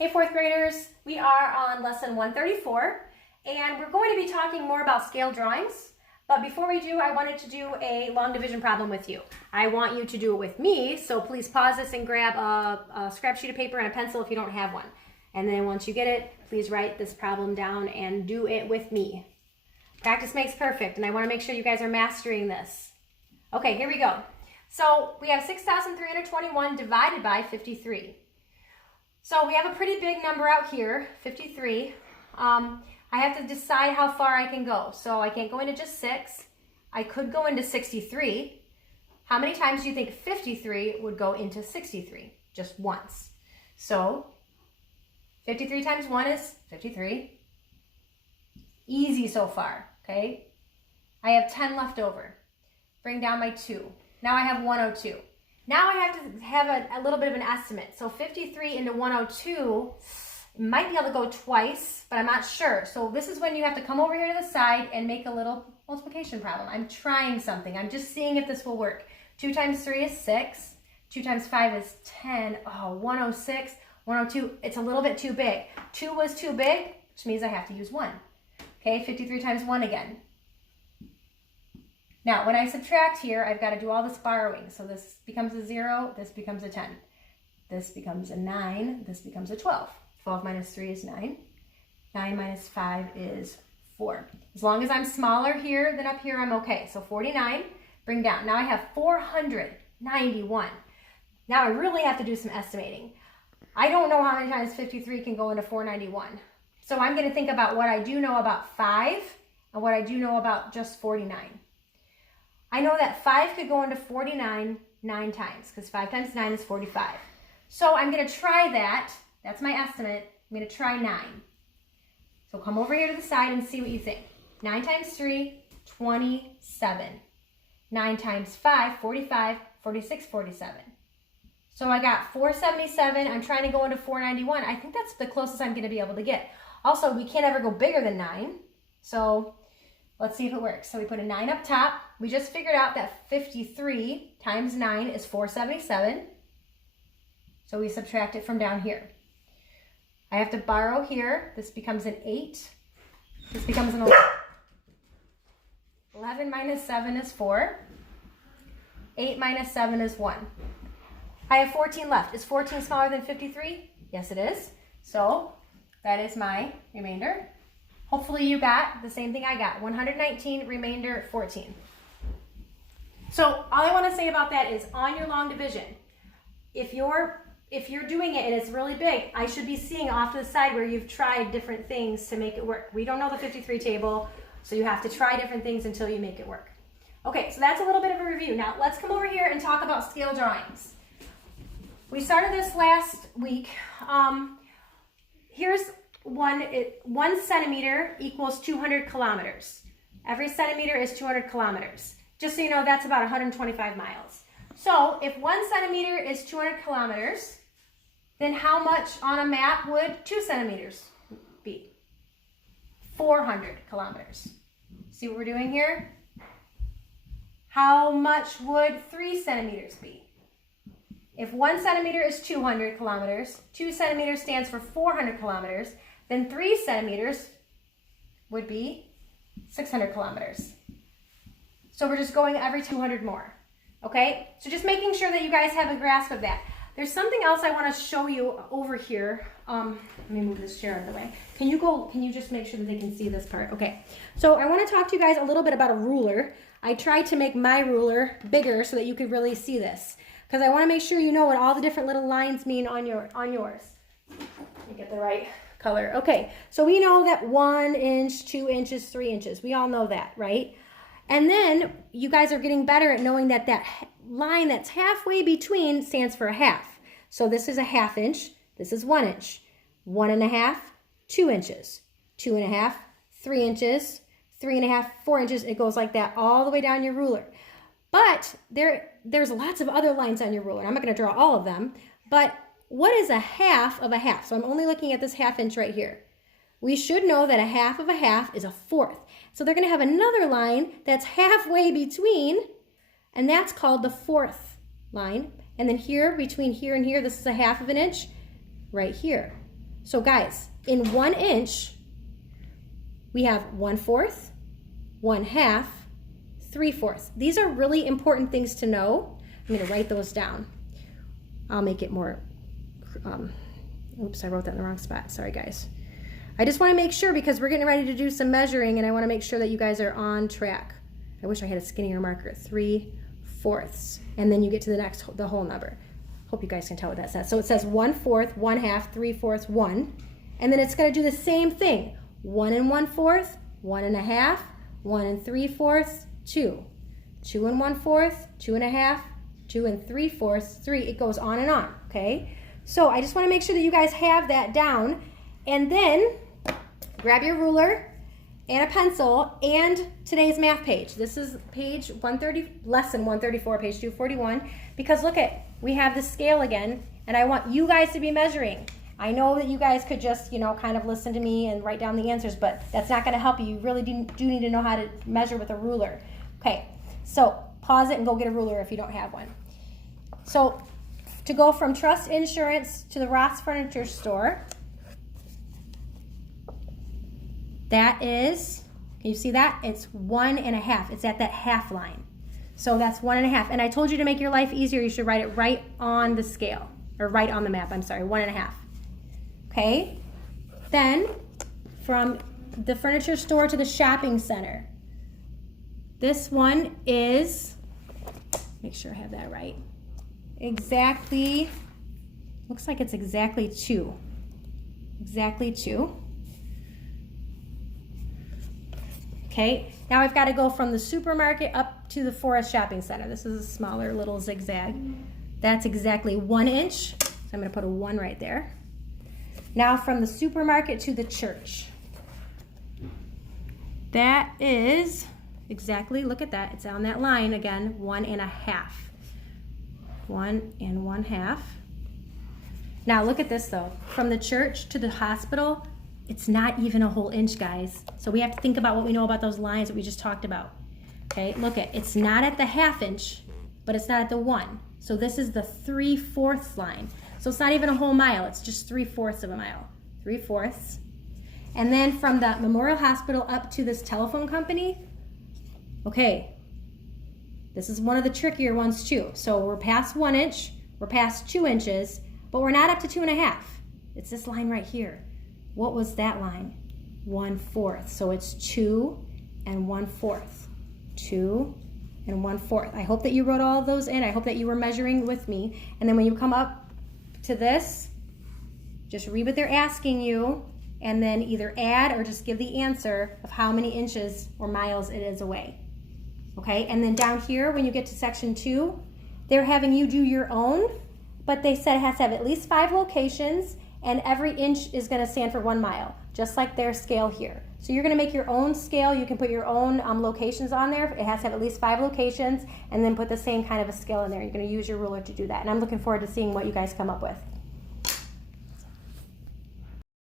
Hey fourth graders, we are on lesson 134 and we're going to be talking more about scale drawings. But before we do, I wanted to do a long division problem with you. I want you to do it with me, so please pause this and grab a scrap sheet of paper and a pencil if you don't have one. And then once you get it, please write this problem down and do it with me. Practice makes perfect, and I want to make sure you guys are mastering this. Okay, here we go. So we have 6,321 divided by 53. So we have a pretty big number out here, 53. I have to decide how far I can go. So I can't go into just 6. I could go into 63. How many times do you think 53 would go into 63? Just once. So 53 times 1 is 53. Easy so far, okay? I have 10 left over. Bring down my 2. Now I have 102. Now I have to have a little bit of an estimate. So 53 into 102 might be able to go twice, but I'm not sure. So this is when you have to come over here to the side and make a little multiplication problem. I'm trying something. I'm just seeing if this will work. 2 times 3 is 6. 2 times 5 is 10. Oh, 106, 102. It's a little bit too big. 2 was too big, which means I have to use 1. Okay, 53 times 1 again. Now, when I subtract here, I've got to do all this borrowing. So this becomes a 0, this becomes a 10. This becomes a 9, this becomes a 12. 12 minus 3 is 9. 9 minus 5 is 4. As long as I'm smaller here than up here, I'm okay. So 49, bring down. Now I have 491. Now I really have to do some estimating. I don't know how many times 53 can go into 491. So I'm going to think about what I do know about 5 and what I do know about just 49. I know that 5 could go into 49 9 times because 5 times 9 is 45. So I'm going to try that. That's my estimate. I'm going to try 9. So come over here to the side and see what you think. 9 times 3, 27. 9 times 5, 45, 46, 47. So I got 477. I'm trying to go into 491. I think that's the closest I'm going to be able to get. Also, we can't ever go bigger than 9. So let's see if it works. So we put a 9 up top. We just figured out that 53 times 9 is 477. So we subtract it from down here. I have to borrow here. This becomes an 8. This becomes an 11. 11 minus 7 is 4. 8 minus 7 is 1. I have 14 left. Is 14 smaller than 53? Yes, it is. So that is my remainder. Hopefully you got the same thing I got. 119, remainder 14. So all I want to say about that is on your long division, if you're doing it and it's really big, I should be seeing off to the side where you've tried different things to make it work. We don't know the 53 table, so you have to try different things until you make it work. Okay, so that's a little bit of a review. Now let's come over here and talk about scale drawings. We started this last week. Here's 1 centimeter equals 200 kilometers. Every centimeter is 200 kilometers. Just so you know, that's about 125 miles. So if 1 centimeter is 200 kilometers, then how much on a map would 2 centimeters be? 400 kilometers. See what we're doing here? How much would 3 centimeters be? If 1 centimeter is 200 kilometers, 2 centimeters stands for 400 kilometers, then 3 centimeters would be 600 kilometers. So we're just going every 200 more. Okay, so just making sure that you guys have a grasp of that. There's something else I want to show you over here. Let me move this chair out of the way. Can you just make sure that they can see this part? Okay, so I want to talk to you guys a little bit about a ruler. I tried to make my ruler bigger so that you could really see this, because I want to make sure you know what all the different little lines mean on yours. Let me get the right color. Okay, so we know that 1 inch, 2 inches, 3 inches. We all know that, right? And then you guys are getting better at knowing that that line that's halfway between stands for a half. So this is a 1/2 inch. This is 1 inch. 1 1/2, 2 inches. 2 1/2, 3 inches. 3 1/2, 4 inches. It goes like that all the way down your ruler. But there's lots of other lines on your ruler. I'm not going to draw all of them. But what is a 1/2 of a 1/2? So I'm only looking at this 1/2 inch right here. We should know that a 1/2 of a 1/2 is a 1/4. So they're going to have another line that's halfway between, and that's called the 4th line. And then here, between here and here, this is a 1/2 of an inch right here. So guys, in 1 inch, we have 1/4, 1/2, 3/4. These are really important things to know. I'm gonna write those down. I'll make it more, oops, I wrote that in the wrong spot. Sorry guys. I just wanna make sure because we're getting ready to do some measuring and I wanna make sure that you guys are on track. I wish I had a skinnier marker, 3/4. And then you get to the whole number. Hope you guys can tell what that says. So it says 1/4, 1/2, 3/4, 1. And then it's gonna do the same thing. 1 1/4, 1 1/2, 1 3/4, 2. 2 1/4, 2 1/2, 2 3/4, 3. It goes on and on, okay? So I just wanna make sure that you guys have that down. And then grab your ruler and a pencil and today's math page. This is page 130, lesson 134, page 241. Because look at, we have the scale again, and I want you guys to be measuring. I know that you guys could just, kind of listen to me and write down the answers, but that's not gonna help you. You really do need to know how to measure with a ruler. Okay, so pause it and go get a ruler if you don't have one. So to go from Trust Insurance to the Ross Furniture Store, that is, can you see that? It's 1 1/2. It's at that half line. So that's 1 1/2. And I told you to make your life easier, you should write it right on the scale, or right on the map, I'm sorry, 1 1/2. Okay? Then from the furniture store to the shopping center. This one is, make sure I have that right, exactly, looks like it's exactly 2. Exactly 2. Okay, now I've got to go from the supermarket up to the Forest Shopping Center. This is a smaller little zigzag. That's exactly 1 inch. So I'm going to put a 1 right there. Now from the supermarket to the church. That is exactly, look at that. It's on that line again, 1 1/2. 1 1/2. Now look at this though. From the church to the hospital, it's not even a whole inch, guys. So we have to think about what we know about those lines that we just talked about. Okay, look at, it's not at the 1/2 inch, but it's not at the 1. So this is the 3/4 line. So it's not even a whole mile, it's just 3/4 of a mile. 3/4. And then from the Memorial Hospital up to this telephone company, okay, this is one of the trickier ones too. So we're past 1 inch, we're past 2 inches, but we're not up to 2 1/2. It's this line right here. What was that line? 1/4. So it's 2 1/4. 2 1/4. I hope that you wrote all of those in. I hope that you were measuring with me. And then when you come up to this, just read what they're asking you and then either add or just give the answer of how many inches or miles it is away. Okay, and then down here when you get to section 2, they're having you do your own, but they said it has to have at least 5 locations and every inch is going to stand for 1 mile, just like their scale here. So you're going to make your own scale. You can put your own locations on there. It has to have at least 5 locations and then put the same kind of a scale in there. You're going to use your ruler to do that. And I'm looking forward to seeing what you guys come up with.